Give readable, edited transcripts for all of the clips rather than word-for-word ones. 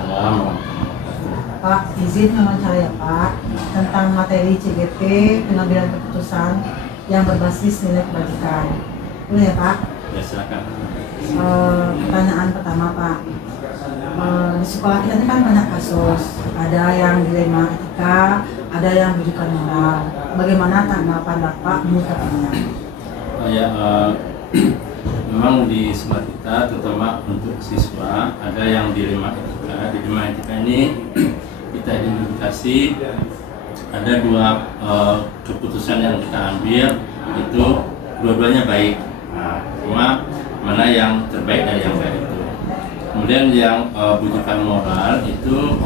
Waalaikumsalam warahmatullahi wabarakatuh. Pak, izin wawancara ya Pak tentang materi CGP pengambilan keputusan yang berbasis nilai kebajikan. Boleh ya Pak? Ya silakan. Pertanyaan pertama Pak, di sekolah kita ini kan banyak kasus, ada yang dilema etika, ada yang rujukan moral. Bagaimana tanggapan Bapak menyikapinya? Memang di sekolah kita, terutama untuk siswa, ada yang dilema etika. Dilema etika ini kita identifikasi ada dua keputusan yang kita ambil, itu dua-duanya baik. Nah, cuma mana yang terbaik dari yang baik itu. Kemudian yang rujukan moral itu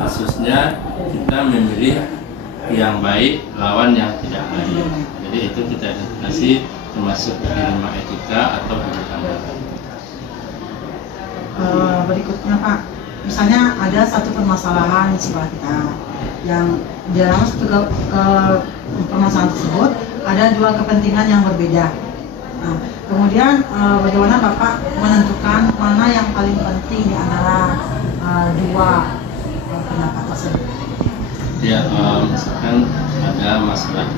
kasusnya kita memilih yang baik lawan yang tidak baik. Jadi itu kita identifikasi termasuk dilema etika atau rujukan moral. Berikutnya Pak, misalnya ada satu permasalahan di sekolah kita yang dalam satu permasalahan tersebut ada dua kepentingan yang berbeda. Nah, kemudian bagaimana Bapak menentukan mana yang paling penting di antara dua pendapat tersebut? Ya, misalkan ada masalah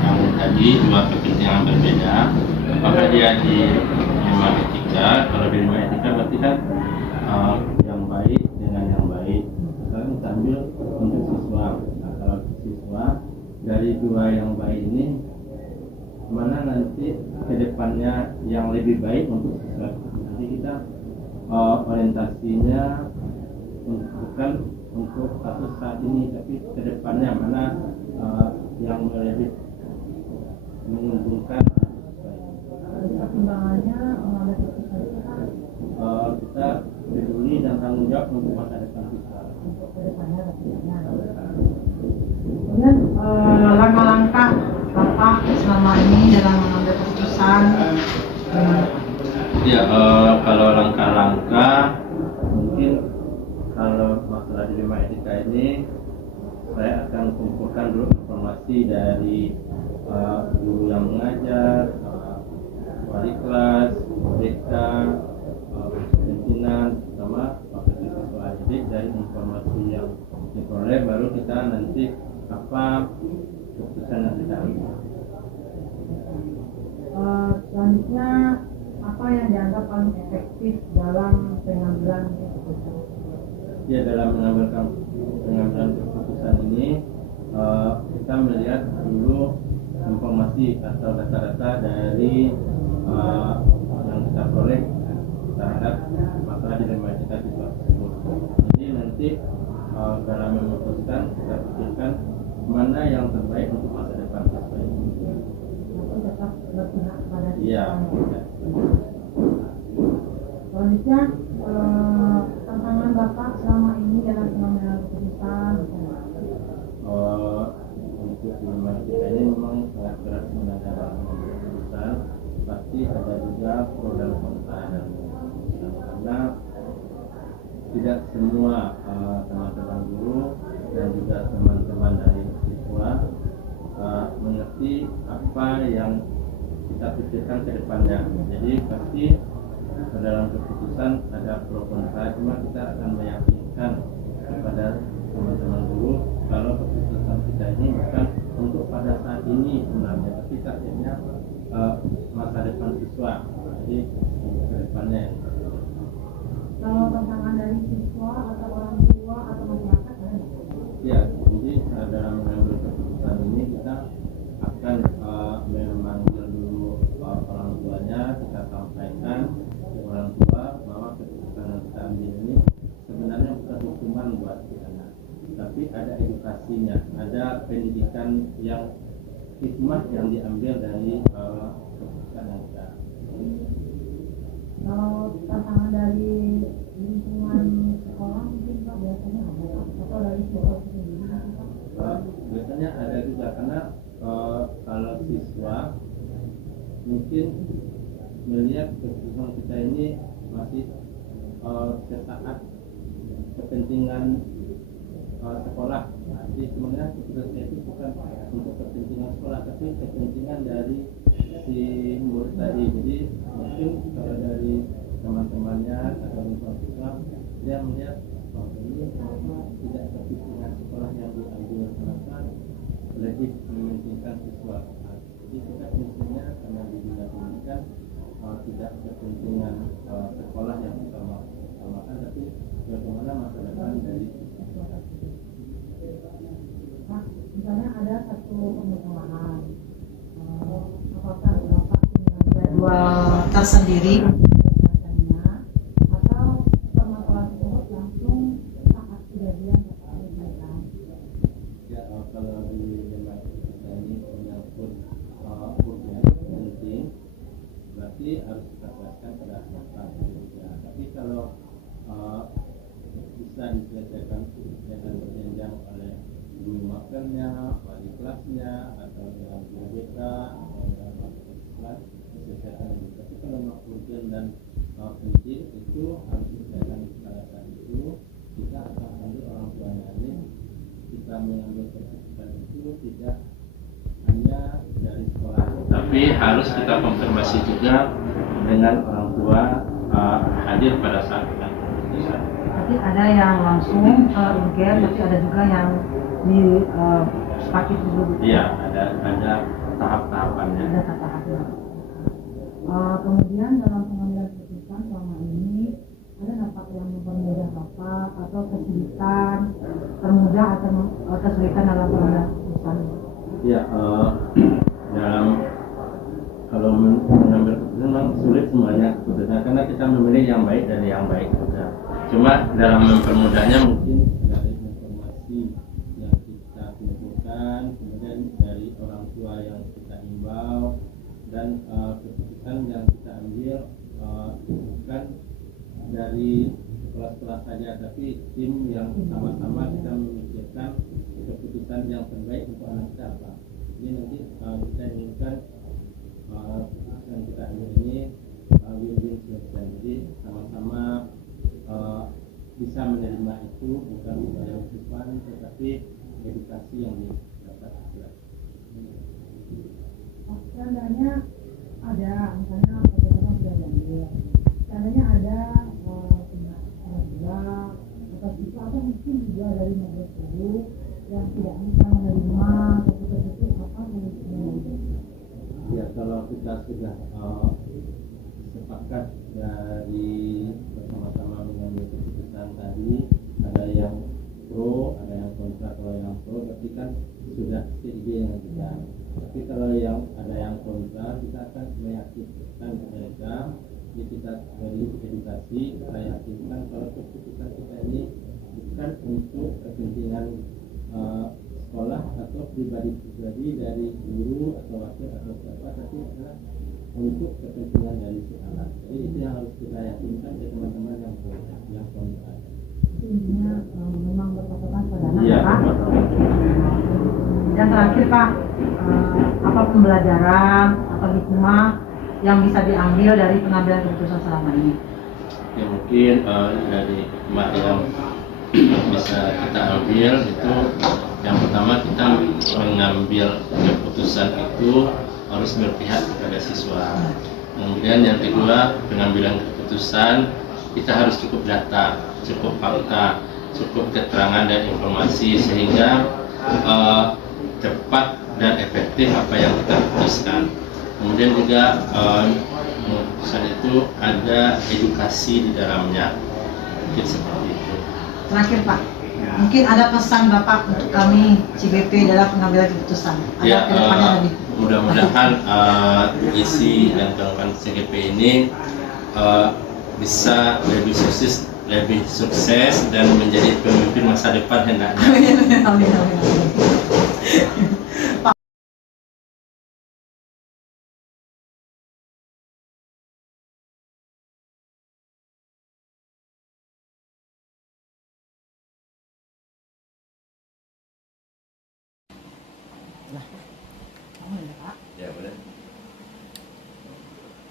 yang tadi dua kepentingan berbeda, apakah dia di dilema etika? Kalau di dilema etika berarti kan yang baik dengan yang baik. Sekarang kita ambil untuk siswa. Nah, kalau siswa dari dua yang baik ini, mana nanti kedepannya yang lebih baik untuk siswa? Jadi kita orientasinya bukan untuk kasus saat ini, tapi kedepannya mana yang lebih menguntungkan. Pertimbangannya Kita peduli dan tanggung jawab untuk masa depan siswa. Kemudian langkah-langkah Bapak selama ini dalam mengambil keputusan. Ya, kalau langkah-langkah mungkin kalau masalah dilema etika ini saya akan kumpulkan dulu informasi dari guru yang mengajar, wali kelas, BK, pimpinan, sama wakil siswa. Jadi dari informasi yang diperoleh baru kita nanti apa keputusan yang kita ambil. Selanjutnya apa yang dianggap paling efektif dalam pengambilan keputusan? Ya, dalam pengambilan keputusan ini kita melihat dulu informasi atau data-data dari yang kita peroleh terhadap masalah dilema etika siswa tersebut. Jadi nanti dalam memutuskan kita pikirkan mana yang terbaik untuk masa depan siswa ini. Tetap berpihak pada Iya. Selanjutnya tantangan Bapak selama ini dalam pengambilan keputusan. Untuk dilema etika ini memang sangat berat sebenarnya dalam mengambil keputusan. Pasti ada juga pro dan kontra karena tidak semua teman-teman guru dan juga teman-teman dari siswa mengerti apa yang kita pikirkan ke depannya. Jadi pasti dalam keputusan ada pro kontra, cuma kita akan meyakinkan kepada teman-teman guru kalau keputusan kita ini bukan untuk pada saat ini sebenarnya, tapi targetnya masa depan siswa. Jadi ke depannya. Kalau tantangan dari siswa atau orang tua atau masyarakat ada nggak? Ya, jadi dalam mengambil keputusan ini kita akan memanggil dulu orang tuanya, kita sampaikan ke orang tua bahwa keputusan yang kita ambil ini sebenarnya bukan hukuman buat si anak, tapi ada edukasinya, ada pendidikan yang hikmah yang diambil dari keputusan yang kita ambil. Kalau tantangan dari lingkungan sekolah mungkin Pak biasanya ada atau dari sekolah sendiri? Biasanya ada juga karena kalau siswa mungkin melihat keputusan kita ini masih sesaat kepentingan sekolah. Jadi sebenarnya keputusan itu bukan untuk kepentingan sekolah, tapi kepentingan dari si murid tadi. Jadi mungkin kalau dari kepentingan sekolah yang utamakan, tapi bagaimana masa depan dari siswa. Nah, misalnya ada satu permasalahan, apakah Bapak punya jadwal tersendiri atau permasalahan tersebut langsung saat kejadian Bapak selesaikan? Ya, kalau di jemaat kita ini menyangkut urgen penting, berarti harus kita jelaskan pada Bapak juga. Tapi kalau bisa diselesaikan dengan berjenjang oleh guru makernya, wali kelasnya, atau dengan guru BK atau dengan wakil kelas, diselesaikan itu. Tapi kalau memang urgen dan penting, itu harus diselesaikan pada saat itu. Kita akan ambil orang tuanya ini, kita mengambil keputusan itu tidak hanya dari sekolah, tapi harus kita konfirmasi juga dengan orang tua hadir pada saat kita keputusan. Tapi ada yang langsung urgen, tapi ada juga yang di paket dulu. Iya, ada tahap-tahapannya. Ada tahap-tahapnya. Kemudian dalam pengambilan keputusan selama ini ada dampak yang mempermudah Bapak atau kesulitan, termudah atau kesulitan dalam pengambilan keputusan? Ya, dalam kalau mengambil keputusan memang sulit semuanya keputusan karena kita memilih yang baik dari yang baik saja. Cuma dalam mempermudahnya mungkin dari informasi yang kita kumpulkan, kemudian dari orang tua yang kita imbau, dan keputusan yang kita ambil bukan dari kelas-kelas saja, tapi tim yang sama-sama kita memikirkan keputusan yang terbaik untuk anak kita apa. Jadi nanti kita inginkan yang kita ambil ini win-win solution. Jadi sama-sama bisa menerima itu, bukan sebagai hukuman tetapi edukasi yang didapat. Seandainya ada, misalnya keputusan sudah diambil, seandainya ada pihak atau siswa atau mungkin juga dari majelis guru yang tidak bisa menerima keputusan itu, apa solusinya? Ya, kalau kita sudah sepakat dari bersama-sama mengambil keputusan tadi, ada yang pro, ada yang kontra. Kalau yang pro berarti kan sudah setuju dengan kita. Tapi kalau yang ada yang kontra, kita akan meyakinkan mereka. Jadi kita beri edukasi, kita yakinkan kalau keputusan kita ini bukan untuk kepentingan sekolah atau pribadi dari guru atau wakil atau siapa, tapi adalah untuk kepentingan dari si anak. Jadi itu yang harus kita yakinkan ke teman-teman yang kontra. Intinya memang berpatokan pada anak, Iya, Pak. Dan terakhir Pak, apa pembelajaran atau hikmah yang bisa diambil dari pengambilan keputusan selama ini? Ya, mungkin dari hikmah yang bisa kita ambil itu, yang pertama kita mengambil keputusan itu harus berpihak kepada siswa. Kemudian yang kedua, pengambilan keputusan kita harus cukup data, cukup fakta, cukup keterangan dan informasi sehingga cepat dan efektif apa yang kita putuskan. Kemudian juga keputusan itu ada edukasi di dalamnya, mungkin seperti itu. Terakhir Pak, mungkin ada pesan Bapak untuk kami CBP dalam pengambilan keputusan. Ada Ya, kedepannya lebih. mudah-mudahan isi dan kawan-kawan CGP ini bisa lebih sukses dan menjadi pemimpin masa depan hendaknya. Amin, amin, amin. Ya, boleh.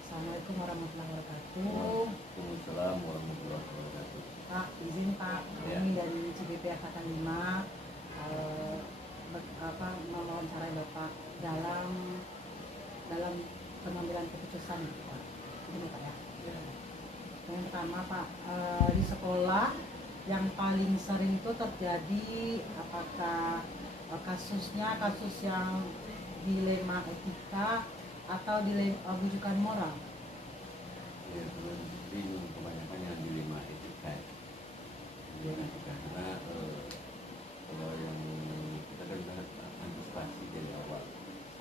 Assalamualaikum warahmatullahi wabarakatuh. Waalaikumsalam warahmatullahi wabarakatuh. Pak, izin Pak, kami dari CBP Angkatan 5 mewawancarai Bapak dalam pengambilan keputusan Pak. Ini Pak ya. Yang pertama Pak, di sekolah yang paling sering itu terjadi apakah kasusnya kasus yang dilema etika atau dilema rujukan moral? Ya, kalau disiplin kebanyakan yang dilema etika. Karena kalau yang kita kan sudah antisipasi dari awal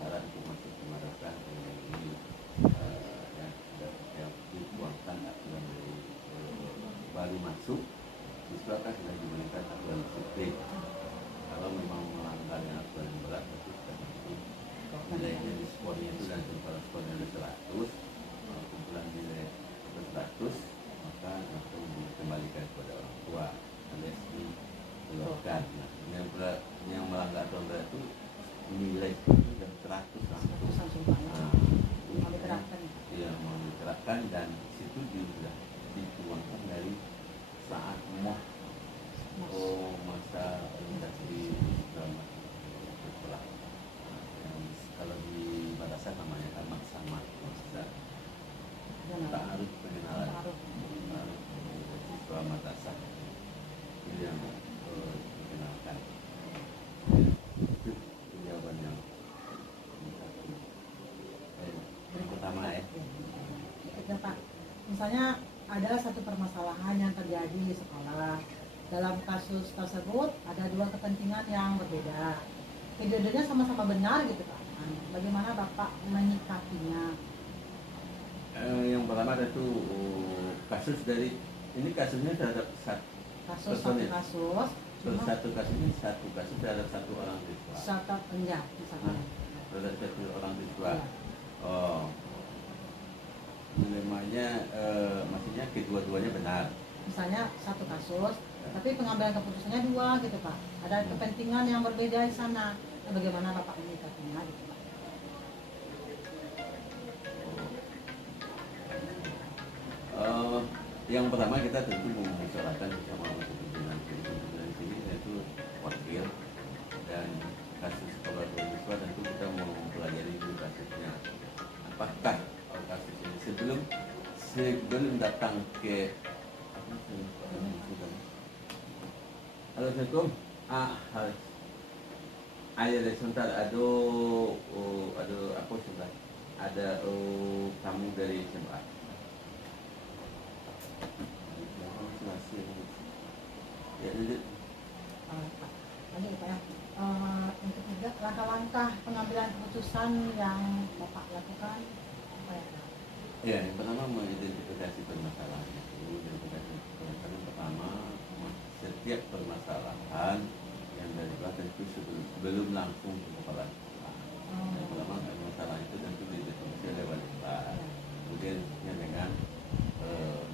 saran untuk masuk ke madrasah ini yang sudah yang dituangkan aturan dari baru masuk siswa kan sudah diberikan aturan disiplin. Kalau memang melanggar yang aturan yang berat berarti sudah masuk nilainya di skornya itu, dan kalau skornya ada 100, kumpulan nilai 100, maka langsung dikembalikan kepada orang tua alias dikeluarkan. Nah, yang melanggar aturan berat itu nilai itu sudah 100 langsung. Nah, iya, mau diterapkan, dan situ sudah dituangkan dari saat masa orientasi drama sekolah. Kalau di madrasah namanya kan sama masa ta'aruf pengenalan siswa madrasah itu yang dikenalkan. Itu jawaban yang pertama ya. Ya Pak, misalnya ada satu permasalahan yang terjadi di sekolah. Dalam kasus tersebut ada dua kepentingan yang berbeda. Keduanya sama-sama benar gitu Pak. Bagaimana Bapak menyikapinya? Yang pertama itu kasus dari ini kasusnya terhadap Satu kasus. satu kasus ini satu kasus terhadap satu orang siswa. Misalnya. Terhadap satu orang siswa. Ya. Oh, dilemanya maksudnya kedua-duanya benar. Misalnya satu kasus, tapi pengambilan keputusannya dua gitu Pak. Ada kepentingan yang berbeda di sana. Nah, bagaimana Bapak menyikapinya gitu Pak? Yang pertama kita tentu membicarakan bersama pimpinan sini, yaitu wakil, dan kasus sekolah siswa tentu kita mau mempelajari dulu kasusnya. Apakah kasus ini sebelum datang ke halo, Assalamualaikum. Ada sebentar, ada apa sebentar? Ada tamu dari Jemaat. Ya, lanjut. Lanjut Pak ya. Yang ketiga, langkah-langkah pengambilan keputusan yang Bapak lakukan apa ya Pak? Ya, yang pertama mengidentifikasi permasalahan itu. Yang pertama, setiap permasalahan yang dari belakang itu sebelum langsung ke kepala sekolah. Yang pertama, permasalahan itu tentu didefinisi oleh wali kelas. Kemudian dengan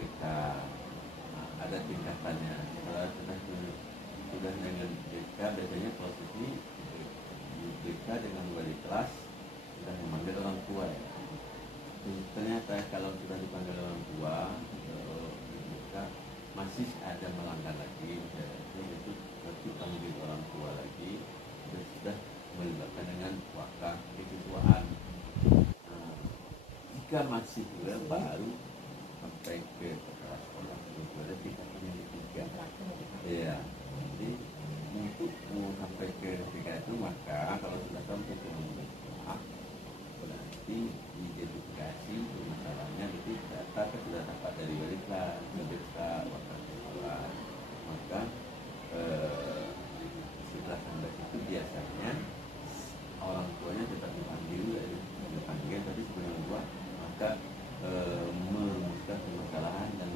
BK, ada tingkatannya. Kalau sudah dengan BK, biasanya prosesnya BK dengan wali kelas sudah memanggil orang tua ya. Ternyata kalau sudah dipanggil orang tua, BK masih ada melanggar lagi, itu berarti panggil orang tua lagi, dan sudah melibatkan dengan wakaf kesiswaan. Jika masih belum, baru sampai ke kepala sekolah, berarti tingkatannya di 3. Ya, jadi untuk sampai ke 3 itu, maka kalau sudah sampai ke sekolah, berarti identifikasi masalahnya, berarti data sudah dapat dari wali kelas, wakaf sekolah, maka setelah sampai itu biasanya orang tuanya tetap dipanggil, tapi sebelum tua maka merumuskan permasalahan dan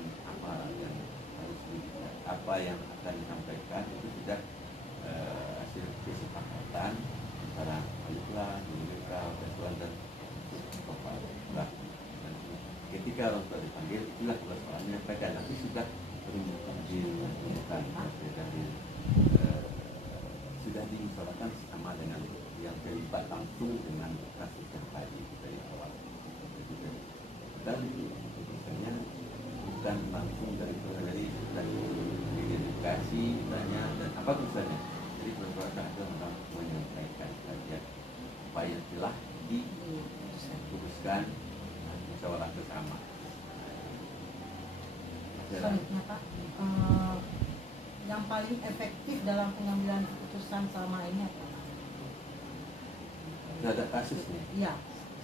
apa yang akan disampaikan itu sudah hasil kesepakatan antara wali kelas, siswa dan kepala. Ketika orang tua dipanggil, itulah permasalahan menyampaikan, tapi sudah sudah diusahakan sama dengan yang terlibat langsung dengan kasus yang tadi dari awal. Dan misalnya bukan langsung dari edukasi tanya dan apa misalnya. Jadi beberapa ada orang menyampaikan saja apa yang telah diputuskan musyawarah bersama. Selanjutnya Pak, yang paling efektif dalam pengambilan keputusan selama ini apa? Terhadap kasus nih? Iya,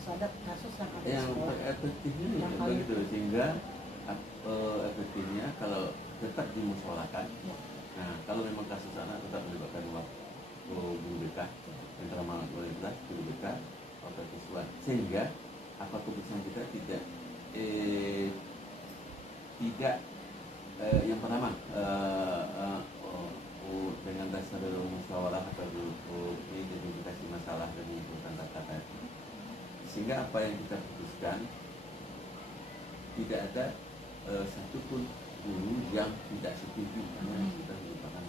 ada kasus yang ada yang sekolah. efektifnya ya Yang paling- begitu, sehingga efektifnya kalau tetap dimusyawarahkan. Ya. Nah, kalau memang kasus anak tetap melibatkan waktu guru BK, antara malam 12 guru BK, waktu siswa, sehingga apa keputusan kita tidak yang pertama dengan dasar musyawarah atau identifikasi masalah dan mengumpulkan data, sehingga apa yang kita putuskan tidak ada satupun guru yang tidak setuju karena kita merupakan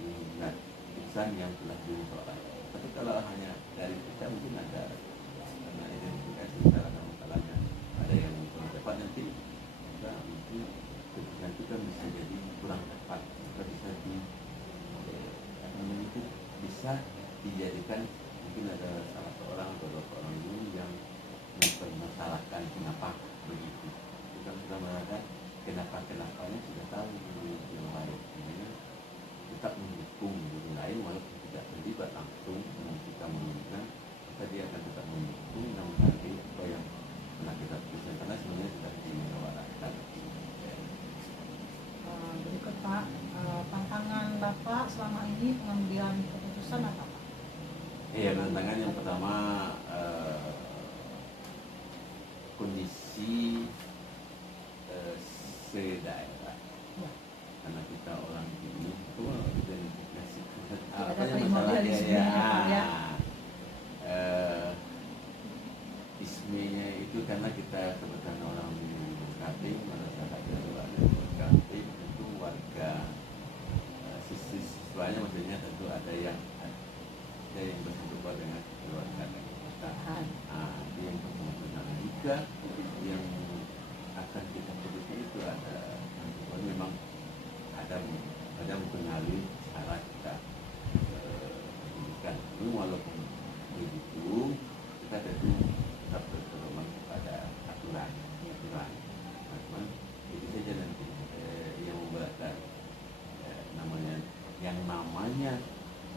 keputusan yang telah dimusyawarahkan. Tapi kalau hanya dari kita mungkin ada karena identifikasi masalahnya ada yang kurang tepat, nanti kita mungkin keputusan itu kan bisa jadi kurang tepat, maka bisa dijadikan mungkin ada salah seorang atau beberapa orang dulu yang mempermasalahkan kenapa begitu. Kita sudah mengatakan kenapanya sudah tahu guru yang lain, ini tetap mendukung guru lain walaupun tidak terlibat langsung dengan kita menunjukkan, maka dia akan tetap mendukung dan menghargai apa yang pernah kita putuskan karena sebenarnya sudah dimusyawarahkan. Berikut Pak, tantangan Bapak selama ini pengambilan keputusan apa Pak? Iya, tantangan yang pertama kondisi sedaerah, Ya. karena kita orang ini itu identifikasi Ada apa yang primordialisme masalahnya Pak, ya. ismenya itu karena kita kebetulan orang di Kaltim, merasa ada warga Kaltim, tentu warga siswanya maksudnya tentu ada yang bersentuhan dengan keluarga kita. Itu yang pertama. Juga yang akan kita putuskan itu ada memang ada mempengaruhi cara kita pendidikan. Walaupun begitu kita tentu tetap berpedoman kepada aturan. Memang itu saja nanti yang memberatkan namanya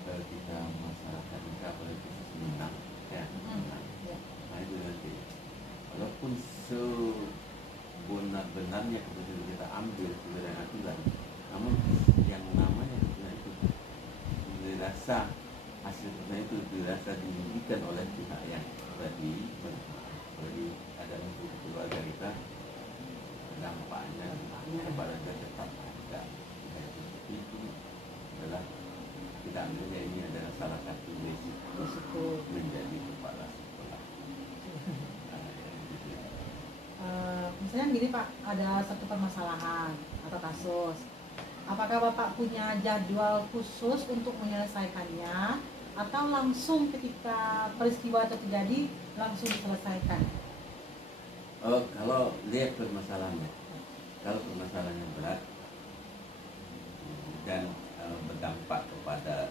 kita masyarakat kita apalagi khusus Minang ya. Nah itu nanti walaupun sebenar-benarnya keputusan kita ambil sesuai dengan aturan, namun yang namanya keputusan itu dirasa hasil keputusan itu dirasa dirugikan oleh pihak yang berarti ada untuk keluarga kita, dampaknya kepada kita tetap ada. Itu adalah kita ambilnya ini adalah salah satu risiko menjadi kepala sekolah. Misalnya gini Pak, ada satu permasalahan atau kasus, apakah Bapak punya jadwal khusus untuk menyelesaikannya atau langsung ketika peristiwa itu terjadi langsung diselesaikan? Kalau lihat permasalahannya, kalau permasalahannya berat dan berdampak kepada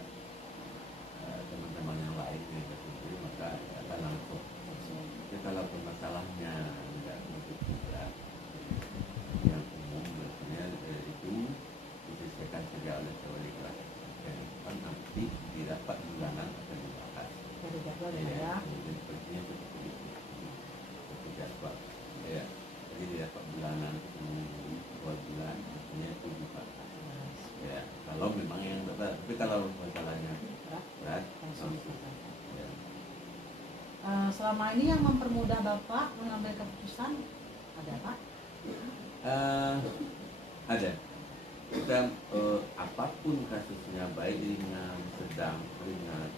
teman-teman yang lain yang tertentu, maka akan langsung. Jadi kalau permasalahannya tidak begitu berat, yang umum biasanya itu diselesaikan saja oleh wali kelas. Dan nanti didapat bulanan akan dibahas. Dari jadwal ya. Sepertinya seperti itu. Seperti jadwal. Ya. Jadi didapat bulanan 2 bulan, artinya itu dibahas. Ya, kalau memang yang berat, tapi kalau masalahnya berat langsung. Ya. Selama ini yang mempermudah Bapak mengambil keputusan ada Pak? Ada. Kita apapun kasusnya, baik ringan, sedang, ringan,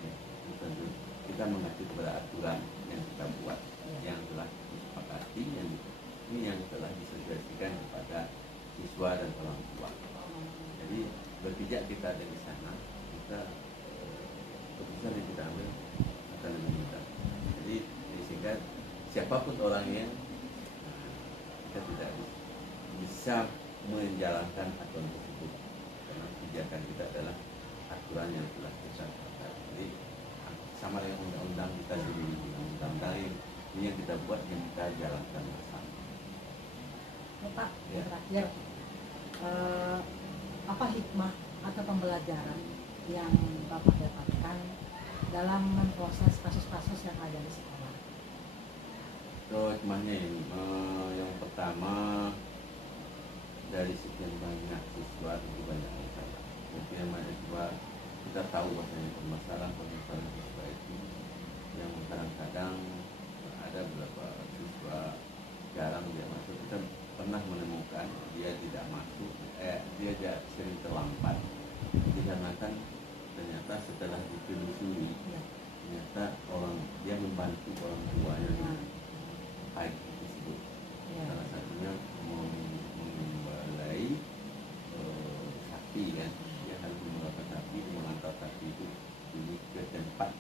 kita mengacu kepada aturan yang kita buat, yang telah disepakati, ini yang telah disosialisasikan kepada siswa dan orang tua. Jadi berpijak kita ada di sana, kita keputusan yang kita ambil akan lebih mudah. Jadi sehingga siapapun orangnya kita tidak bisa menjalankan aturan tersebut karena pijakan kita adalah aturan yang telah kita buat. Jadi sama dengan undang-undang kita di undang-undang lain, ini yang kita buat yang kita jalankan bersama. Pak, Ya. terakhir apa hikmah atau pembelajaran yang Bapak dapatkan dalam memproses kasus-kasus yang ada di sekolah? So hikmahnya ini, yang pertama dari sekian banyak siswa itu banyak masalah. Sekian banyak siswa kita tahu bahwasanya permasalahan siswa itu yang kadang-kadang ada beberapa siswa jarang dia masuk. Kita pernah menemukan dia tidak masuk, dia sering terlambat dikarenakan ternyata setelah ditelusuri ternyata dia membantu orang tuanya di baik tersebut. Salah satunya membelai sapi kan, dia harus menggunakan sapi, mengantar sapi itu ke tempat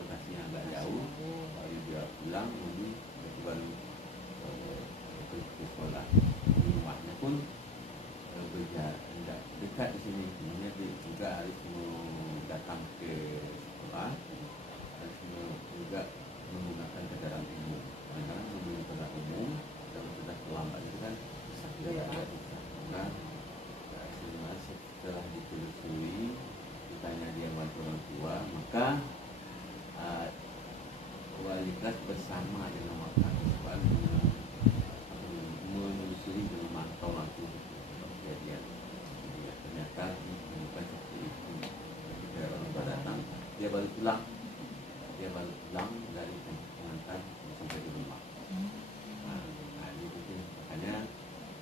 lokasi yang agak jauh, lalu dia pulang kemudian baru ke sekolah. Di rumahnya pun berjarak dekat di sini, sebenarnya dia juga harus datang ke sekolah, harus juga menggunakan kendaraan umum. Karena menggunakan kendaraan umum kalau sudah terlambat itu kan maka setelah ditelusuri, ditanya dia bantu orang tua, maka wali kelas bersama dengan wakil siswa menelusuri dan memantau langsung kejadian. Ternyata bukan seperti itu. Ketika orang tua datang, dia baru pulang dari pengantar sampai di rumah. Nah, itu makanya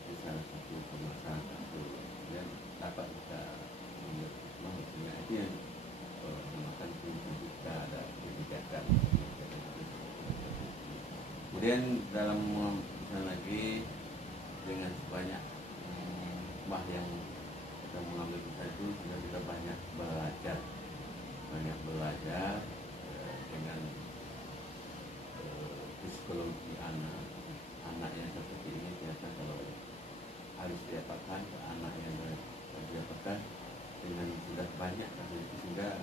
itu salah satu permasalahan itu dan dapat kita maksudnya itu yang memakan kita ada kebijakan. Kemudian dalam misalnya lagi dengan sebanyak yang kita mengambil kita itu kita banyak belajar dengan psikologi anak yang seperti ini. Ternyata kalau harus diapakan ke anak yang diapakan dengan sudah banyak kasus itu sudah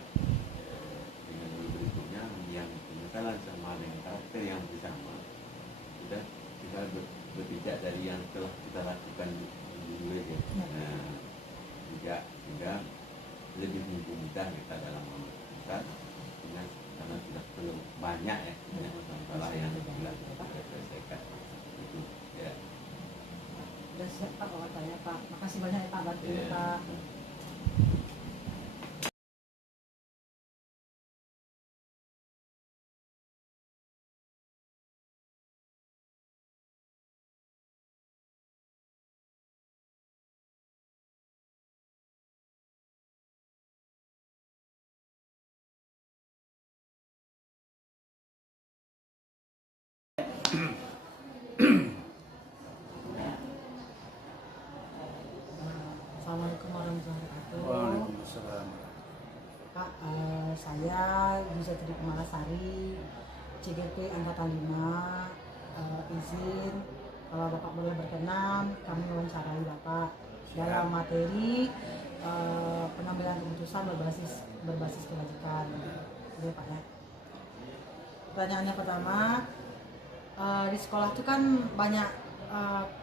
dengan berikutnya yang masalah sama dengan karakter yang bersama sudah kita berpijak dari yang telah kita lakukan dulu ya. Nah, juga lebih mudah kita dalam memutuskan karena sudah belum banyak masalah yang sudah kita selesaikan itu ya. Sudah siap Pak wawancaranya Pak. Makasih banyak ya Pak bantu Pak. Assalamualaikum warahmatullahi wabarakatuh. Waalaikumsalam. Pak, saya Yuza Tri Kumarasari, CGP Angkatan 5. Izin kalau Bapak boleh berkenan kami wawancarai Bapak dalam materi pengambilan keputusan berbasis kebajikan. Oke Pak ya. Pertanyaannya pertama, di sekolah itu kan banyak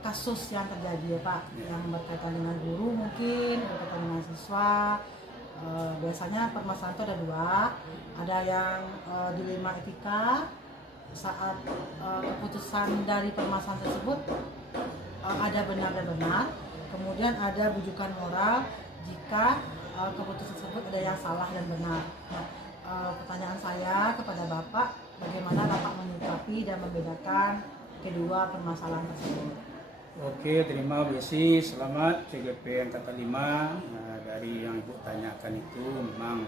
kasus yang terjadi ya Pak, yang berkaitan dengan guru mungkin, berkaitan dengan siswa. Biasanya permasalahan itu ada dua, ada yang dilema etika saat keputusan dari permasalahan tersebut ada benar dan benar, kemudian ada bujukan moral jika keputusan tersebut ada yang salah dan benar. Nah, pertanyaan saya kepada Bapak, bagaimana Bapak menyikapi dan membedakan kedua permasalahan tersebut? Oke, terima kasih. Selamat CGP Angkatan 5. Nah, dari yang Ibu tanyakan itu memang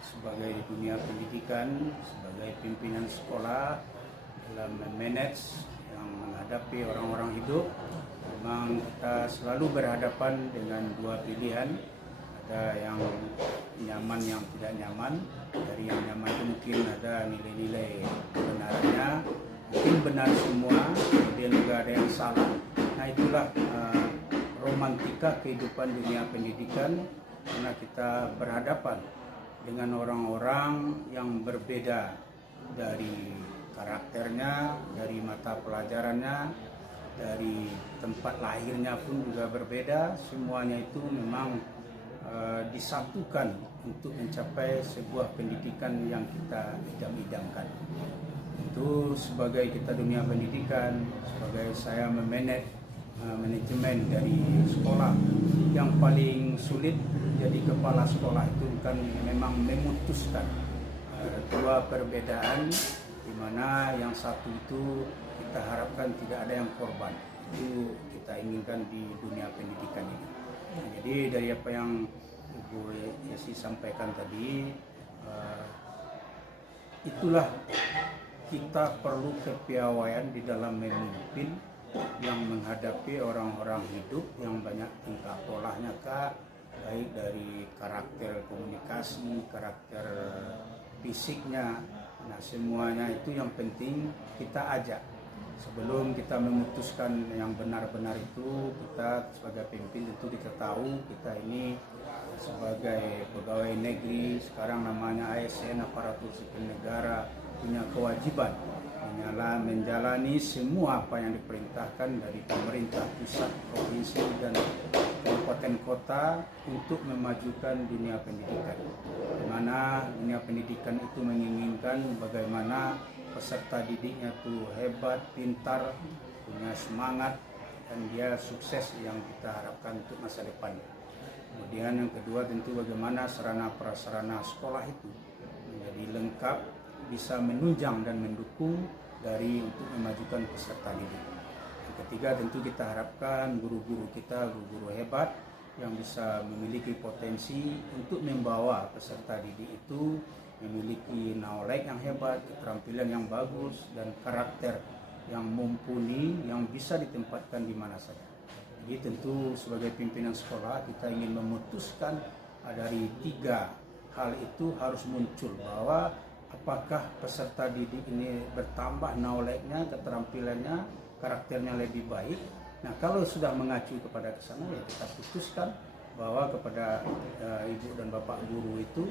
sebagai di dunia pendidikan, sebagai pimpinan sekolah dalam manage yang menghadapi orang-orang hidup, memang kita selalu berhadapan dengan dua pilihan. Ada yang nyaman, yang tidak nyaman. Dari yang nyaman itu mungkin ada nilai-nilai kebenarannya, mungkin benar semua, kemudian juga ada yang salah. Nah, itulah romantika kehidupan dunia pendidikan, karena kita berhadapan dengan orang-orang yang berbeda dari karakternya, dari mata pelajarannya, dari tempat lahirnya pun juga berbeda. Semuanya itu memang disatukan untuk mencapai sebuah pendidikan yang kita idam-idamkan. Itu sebagai kita dunia pendidikan, sebagai saya manajemen dari sekolah, yang paling sulit jadi kepala sekolah itu bukan memang memutuskan dua perbedaan, di mana yang satu itu kita harapkan tidak ada yang korban. Itu kita inginkan di dunia pendidikan ini. Nah, jadi dari apa yang Ibu Yesi sampaikan tadi, itulah kita perlu kepiawaian di dalam memimpin yang menghadapi orang-orang hidup yang banyak tingkah polanya, baik dari karakter komunikasi, karakter fisiknya. Nah, semuanya itu yang penting kita ajak. Sebelum kita memutuskan yang benar-benar itu, kita sebagai pemimpin tentu kita tahu kita ini sebagai pegawai negeri, sekarang namanya ASN, aparatur sipil negara, punya kewajiban menjalani semua apa yang diperintahkan dari pemerintah pusat, provinsi, dan kabupaten kota untuk memajukan dunia pendidikan. Di mana dunia pendidikan itu menginginkan bagaimana peserta didiknya itu hebat, pintar, punya semangat, dan dia sukses yang kita harapkan untuk masa depan. Kemudian yang kedua tentu bagaimana sarana prasarana sekolah itu menjadi lengkap, bisa menunjang dan mendukung dari untuk memajukan peserta didik. Yang ketiga tentu kita harapkan guru-guru kita, guru-guru hebat yang bisa memiliki potensi untuk membawa peserta didik itu memiliki knowledge yang hebat, keterampilan yang bagus, dan karakter yang mumpuni yang bisa ditempatkan di mana saja. Jadi tentu sebagai pimpinan sekolah kita ingin memutuskan dari tiga hal itu harus muncul, bahwa apakah peserta didik ini bertambah knowledge-nya, keterampilannya, karakternya lebih baik. Nah, kalau sudah mengacu kepada kesana, ya kita putuskan bahwa kepada ibu dan bapak guru itu,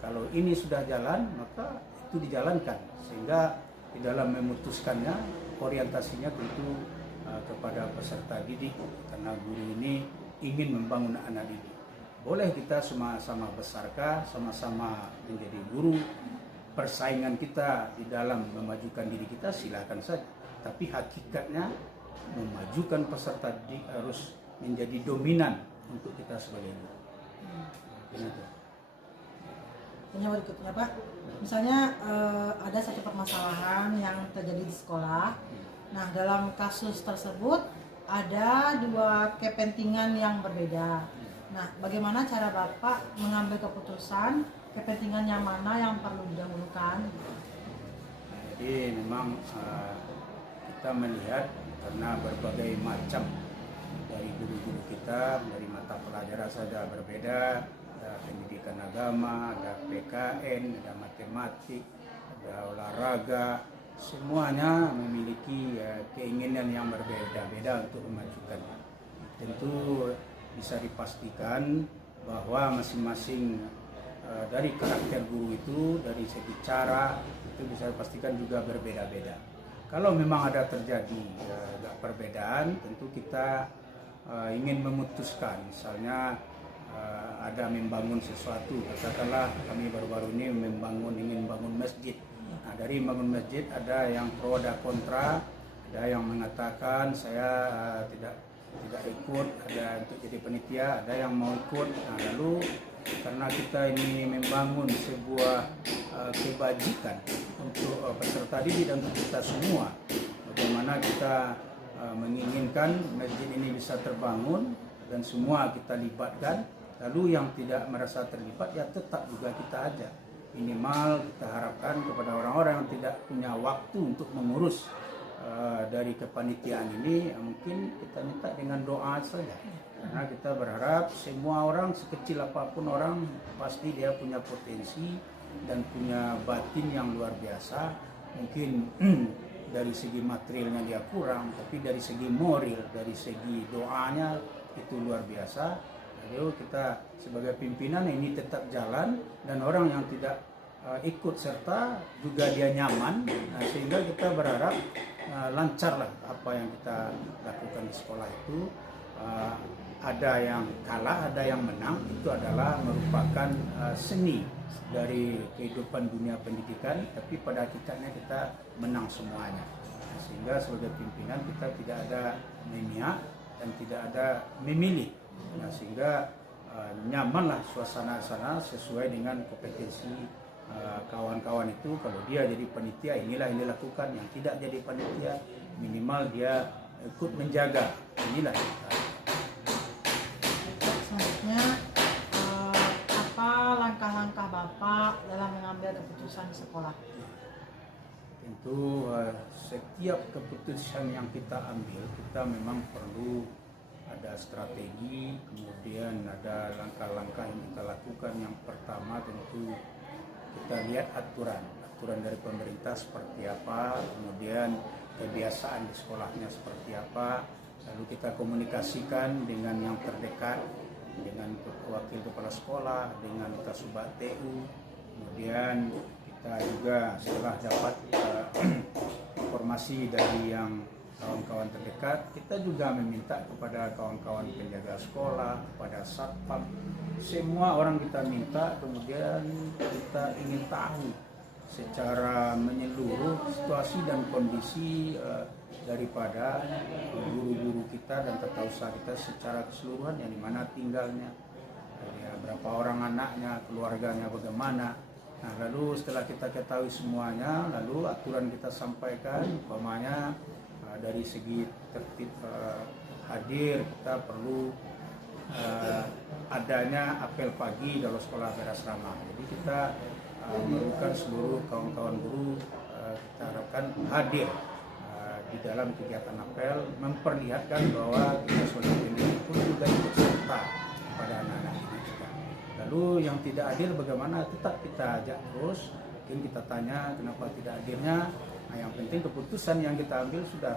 kalau ini sudah jalan, maka itu dijalankan. Sehingga di dalam memutuskannya, orientasinya tentu kepada peserta didik, karena guru ini ingin membangun anak didik. Boleh kita sama-sama besarkah, sama-sama menjadi guru, persaingan kita di dalam memajukan diri kita silakan saja. Tapi hakikatnya memajukan peserta didik harus menjadi dominan untuk kita sebagai guru. Yang berikutnya Pak, misalnya ada satu permasalahan yang terjadi di sekolah. Nah, dalam kasus tersebut ada dua kepentingan yang berbeda. Nah, bagaimana cara Bapak mengambil keputusan kepentingan yang mana yang perlu didahulukan? Jadi memang kita melihat karena berbagai macam dari guru-guru kita, dari mata pelajaran saja berbeda, ada pendidikan agama, ada PKN, ada matematik, ada olahraga, semuanya memiliki keinginan yang berbeda-beda untuk memajukannya. Tentu bisa dipastikan bahwa masing-masing dari karakter guru itu, dari segi cara itu bisa dipastikan juga berbeda-beda. Kalau memang ada terjadi perbedaan, tentu kita ingin memutuskan, misalnya ada membangun sesuatu, katakanlah kami baru-baru ini ingin bangun masjid. Nah, dari bangun masjid ada yang pro, ada kontra, ada yang mengatakan saya tidak ikut, ada untuk jadi panitia, ada yang mau ikut. Nah, lalu karena kita ini membangun sebuah kebajikan untuk peserta didik dan untuk kita semua, bagaimana kita menginginkan masjid ini bisa terbangun dan semua kita libatkan. Lalu yang tidak merasa terlibat ya tetap juga kita ajak. Minimal kita harapkan kepada orang-orang yang tidak punya waktu untuk mengurus dari kepanitiaan ini, mungkin kita minta dengan doa saja. Karena kita berharap semua orang, sekecil apapun orang, pasti dia punya potensi dan punya batin yang luar biasa. Mungkin dari segi materialnya dia kurang, tapi dari segi moral, dari segi doanya itu luar biasa. Jadi kita sebagai pimpinan ini tetap jalan, dan orang yang tidak ikut serta juga dia nyaman. Nah, sehingga kita berharap lancarlah apa yang kita lakukan di sekolah itu. Ada yang kalah, ada yang menang, itu adalah merupakan seni dari kehidupan dunia pendidikan, tapi pada hakikatnya kita menang semuanya. Sehingga sebagai pimpinan kita tidak ada memihak dan tidak ada memilih. Sehingga nyamanlah suasana sana sesuai dengan kompetensi kawan-kawan itu. Kalau dia jadi panitia, inilah yang dilakukan. Yang tidak jadi panitia, minimal dia ikut menjaga. Inilah selanjutnya, apa langkah-langkah Bapak dalam mengambil keputusan di sekolah? Tentu setiap keputusan yang kita ambil, kita memang perlu ada strategi, kemudian ada langkah-langkah yang kita lakukan. Yang pertama tentu kita lihat aturan dari pemerintah seperti apa, kemudian kebiasaan di sekolahnya seperti apa, lalu kita komunikasikan dengan yang terdekat, dengan wakil kepala sekolah, dengan Kasubag TU, kemudian kita juga setelah dapat informasi dari yang kawan-kawan terdekat, kita juga meminta kepada kawan-kawan penjaga sekolah, kepada satpam, semua orang kita minta, kemudian kita ingin tahu secara menyeluruh situasi dan kondisi daripada guru-guru kita dan tata usaha kita secara keseluruhan, yang dimana tinggalnya, ya, berapa orang anaknya, keluarganya bagaimana. Nah, lalu setelah kita ketahui semuanya, lalu aturan kita sampaikan, umpamanya dari segi tertib hadir, kita perlu adanya apel pagi kalau sekolah berasrama. Jadi kita memerlukan seluruh kawan-kawan guru, kita harapkan hadir di dalam kegiatan apel, memperlihatkan bahwa kita sebagai pendidik pun juga ikut serta pada anak-anak didik kita. Lalu yang tidak hadir bagaimana, tetap kita ajak terus, mungkin kita tanya kenapa tidak hadirnya. Nah, yang penting keputusan yang kita ambil sudah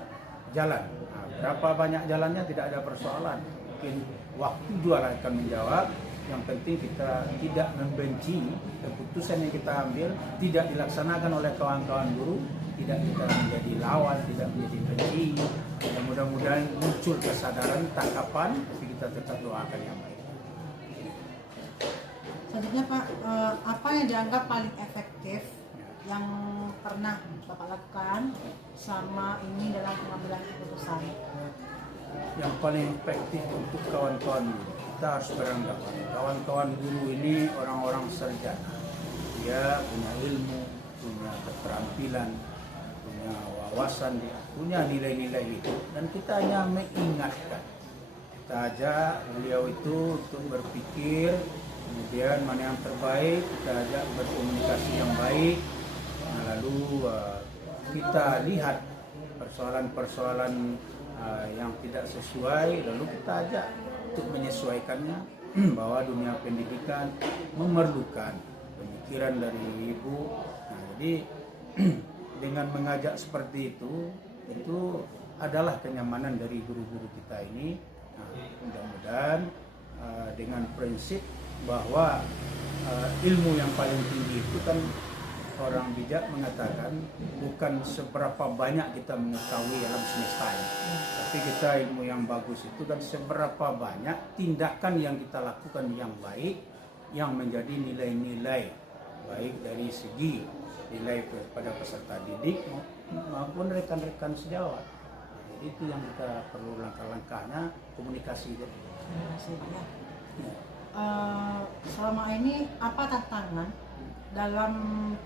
jalan. Nah, berapa banyak jalannya tidak ada persoalan. Mungkin waktu juga akan menjawab. Yang penting kita tidak membenci keputusan yang kita ambil, tidak dilaksanakan oleh kawan-kawan guru, tidak kita menjadi lawan, tidak menjadi benci. Dan mudah-mudahan muncul kesadaran tangkapan, tapi kita tetap doakan yang baik. Selanjutnya Pak, apa yang dianggap paling efektif yang pernah Bapak lakukan sama ini dalam pengambilan keputusan? Yang paling efektif untuk kawan-kawan guru, kita harus beranggapan kawan-kawan guru ini orang-orang sarjana. Dia punya ilmu, punya keterampilan, punya wawasan, dia punya nilai-nilai hidup, dan kita hanya mengingatkan. Kita ajak beliau itu untuk berpikir, kemudian mana yang terbaik, kita ajak berkomunikasi yang baik. Nah, lalu kita lihat persoalan-persoalan yang tidak sesuai, lalu kita ajak untuk menyesuaikannya, bahwa dunia pendidikan memerlukan pemikiran dari ibu. Nah, jadi dengan mengajak seperti itu adalah kenyamanan dari guru-guru kita ini. Nah, mudah-mudahan dengan prinsip bahwa ilmu yang paling tinggi itu kan, orang bijak mengatakan bukan seberapa banyak kita mengetahui alam semesta ini, tapi kita ilmu yang bagus itu kan seberapa banyak tindakan yang kita lakukan yang baik, yang menjadi nilai-nilai baik dari segi nilai pada peserta didik maupun rekan-rekan sejawat. Jadi itu yang kita perlu langkah-langkahnya, komunikasi. Selama ini apa tantangan dalam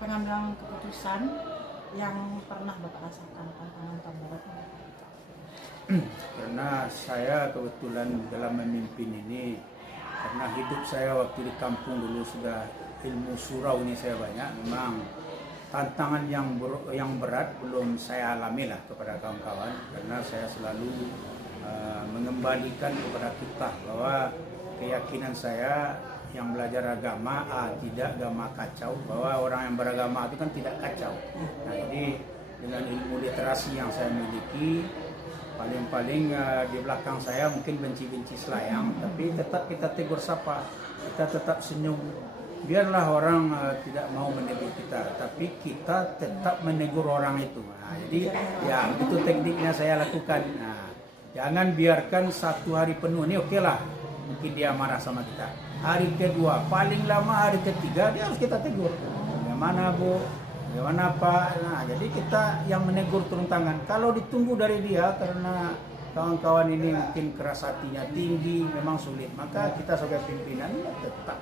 pengambilan keputusan yang pernah Bapak rasakan, tantangan terberat? Karena saya kebetulan dalam memimpin ini, karena hidup saya waktu di kampung dulu sudah ilmu surau ini saya banyak, memang tantangan yang berat belum saya alami lah kepada kawan-kawan, karena saya selalu mengembalikan kepada kita bahwa keyakinan saya yang belajar agama, tidak agama kacau, bahwa orang yang beragama itu kan tidak kacau. Nah, jadi dengan ilmu literasi yang saya miliki, paling-paling di belakang saya mungkin benci-benci selayang, tapi tetap kita tegur sapa, kita tetap senyum. Biarlah orang tidak mau menegur kita, tapi kita tetap menegur orang itu. Nah, jadi ya itu tekniknya saya lakukan. Nah, jangan biarkan satu hari penuh ini, oke lah, mungkin dia marah sama kita. hari kedua, paling lama hari ketiga dia harus kita tegur. Bagaimana Bu? Bagaimana Pak? Nah, jadi kita yang menegur turun tangan. Kalau ditunggu dari dia karena kawan-kawan ini mungkin keras hatinya tinggi, memang sulit. Maka kita sebagai pimpinan tetap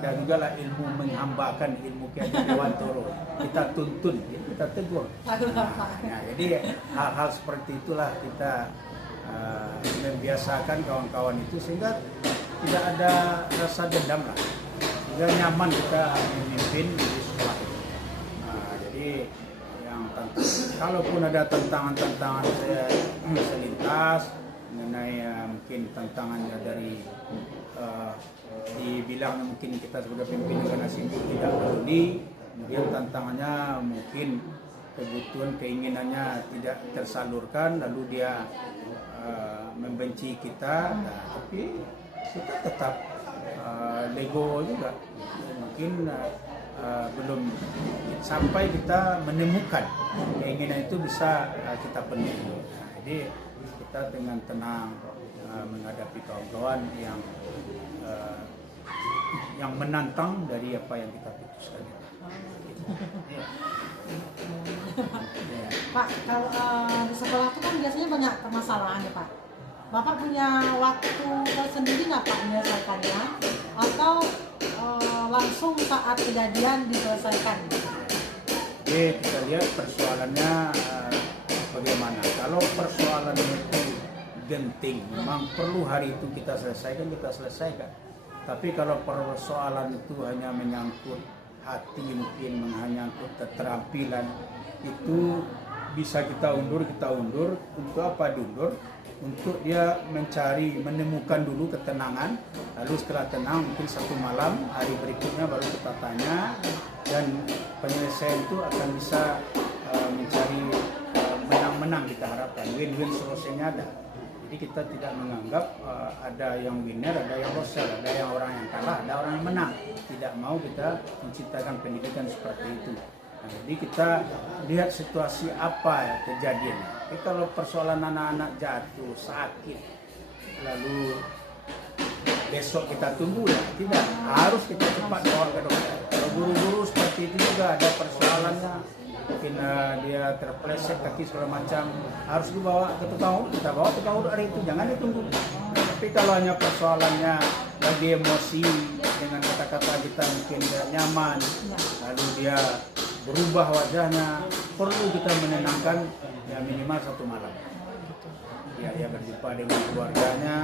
dan juga lah ilmu menghambakan ilmu Kiai Dewantoro. Kita tuntun, kita tegur. Nah, jadi hal-hal seperti itulah kita membiasakan kawan-kawan itu sehingga tidak ada rasa dendam lah, sehingga nyaman kita memimpin di sekolah. Nah, jadi yang kalaupun ada tantangan-tantangan saya selintas mengenai mungkin tantangannya dari dibilang mungkin kita sebagai pimpinan karena sibuk tidak peduli, kemudian tantangannya mungkin kebutuhan keinginannya tidak tersalurkan, lalu dia membenci kita, nah, tapi kita tetap lego juga, mungkin belum sampai kita menemukan keinginan itu bisa kita penuhi. Nah, jadi kita dengan tenang menghadapi kawan-kawan yang menantang dari apa yang kita putuskan. Pak, kalau di sekolah itu kan biasanya banyak permasalahan ya Pak. Bapak punya waktu tersendiri nggak Pak menyelesaikannya? Atau langsung saat kejadian diselesaikan? Oke, kita lihat persoalannya bagaimana. Kalau persoalannya itu genting, memang perlu hari itu kita selesaikan, kita selesaikan. Tapi kalau persoalan itu hanya menyangkut hati, mungkin menyangkut keterampilan, itu bisa kita undur. Untuk apa diundur? Untuk dia menemukan dulu ketenangan, lalu setelah tenang mungkin satu malam, hari berikutnya baru kita tanya, dan penyelesaian itu akan bisa mencari menang-menang, kita harapkan win-win solusinya ada. Jadi kita tidak menganggap ada yang winner, ada yang loser, ada yang orang yang kalah, ada orang yang menang. Tidak mau kita menciptakan pendidikan seperti itu. Nah, jadi kita lihat situasi apa ya kejadiannya. Tapi kalau persoalan anak-anak jatuh, sakit, lalu besok kita tunggu ya, tidak. Harus kita cepat bawa ke dokter. Kalau guru-guru seperti itu juga ada persoalannya. Mungkin dia terpleset kaki segala macam, harus dibawa ke tukang urut, kita bawa ke tukang urut hari itu, jangan ditunggu. Tapi kalau hanya persoalannya lagi emosi dengan kata-kata kita mungkin tidak nyaman, lalu dia berubah wajahnya, perlu kita menenangkan ya minimal satu malam. Ya, dia berjumpa dengan keluarganya,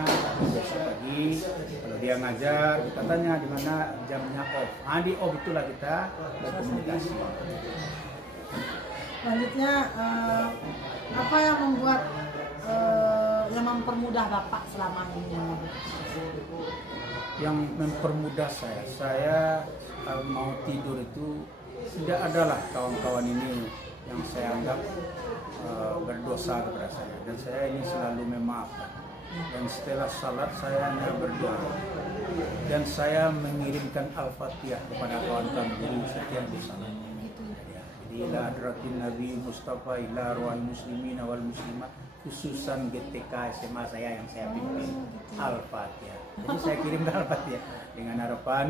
besok pagi kalau dia ngajar kita tanya di mana jamnya off. Di off itulah kita berkomunikasi. Selanjutnya apa yang membuat yang mempermudah Bapak selama ini? Yang mempermudah saya mau tidur itu tidak adalah kawan-kawan ini yang saya anggap berdosa kepada saya, dan saya ini selalu memaafkan. Dan setelah salat saya hanya berdoa dan saya mengirimkan Al-Fatihah kepada kawan-kawan guru setiap di salat. Ila hadratin Nabi Mustafa ila arwah muslimin wal muslimat, khususan GTK SMA saya yang saya pimpin, Al-Fatihah. Jadi saya kirimkan Al-Fatihah dengan harapan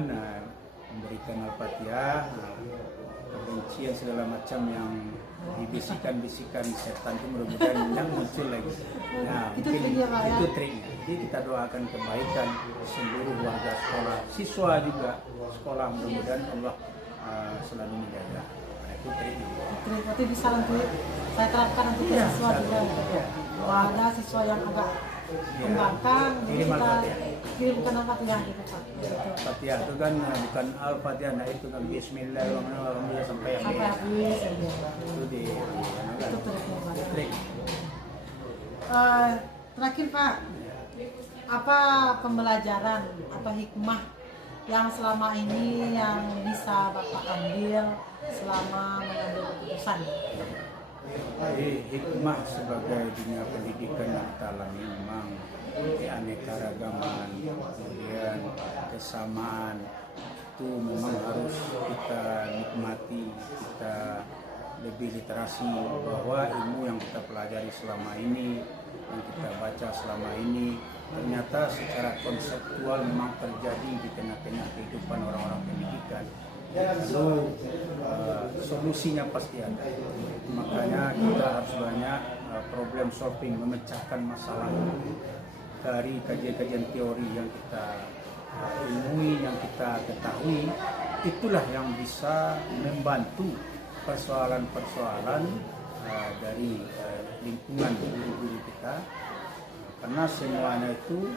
memberikan Al-Fatihah, kebencian segala macam yang dibisikan-bisikan setan itu mudah-mudahan yang muncul lagi. Nah, mungkin itu triknya. Jadi kita doakan kebaikan seluruh warga sekolah, siswa juga sekolah, mudah-mudahan Allah selalu menjaga. Berarti bisa nanti saya terapkan nanti ke siswa juga. Kalau ada siswa yang agak kembangkan, kita kirimkan Al-Fatihah gitu Pak. Al-Fatihah itu kan bukan Al-Fatihah, nah itu kan Bismillahirrahmanirrahim sampai habis. Itu itu trik. Terakhir Pak, apa pembelajaran atau hikmah yang selama ini yang bisa Bapak ambil selama mengambil keputusan? Jadi hikmah sebagai dunia pendidikan yang kita alami memang keanekaragaman, kemudian kesamaan itu memang harus kita nikmati, kita lebih literasi, bahwa ilmu yang kita pelajari selama ini, yang kita baca selama ini, ternyata secara konseptual memang terjadi di tengah-tengah kehidupan orang-orang pendidikan. Lalu solusinya pasti ada. Makanya kita harus banyak problem solving, memecahkan masalah dari kajian-kajian teori yang kita ilmui, yang kita ketahui. Itulah yang bisa membantu persoalan-persoalan dari lingkungan guru-guru kita, karena semuanya itu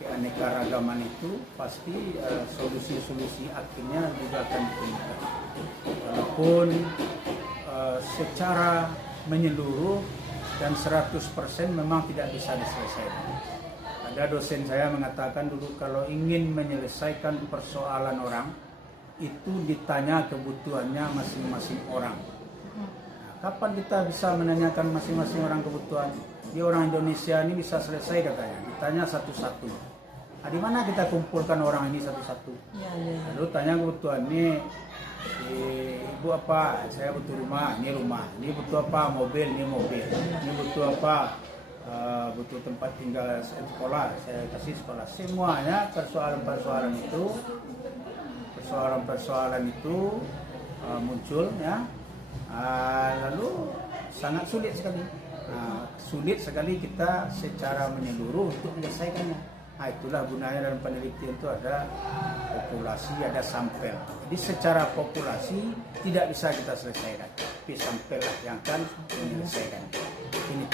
keanekaragaman itu pasti solusi-solusi akhirnya juga akan ditemukan, walaupun secara menyeluruh dan 100% memang tidak bisa diselesaikan. Ada dosen saya mengatakan dulu, kalau ingin menyelesaikan persoalan orang itu ditanya kebutuhannya masing-masing orang. Nah, kapan kita bisa menanyakan masing-masing orang kebutuhan? Di orang Indonesia ini bisa selesai katanya, ditanya satu-satu. Nah, di mana kita kumpulkan orang ini satu-satu? Lalu tanya kebutuhan ini, ibu apa? Saya butuh rumah, ini rumah. Ini butuh apa? Mobil, ini mobil. Ini butuh apa? Butuh tempat tinggal sekolah, saya kasih sekolah. Semuanya persoalan-persoalan itu muncul ya. Lalu sangat sulit sekali. Sulit sekali kita secara menyeluruh untuk menyelesaikannya. Itulah gunanya dalam penelitian itu ada populasi, ada sampel. Jadi secara populasi tidak bisa kita selesaikan, tapi sampel yang akan menyelesaikan. Ini.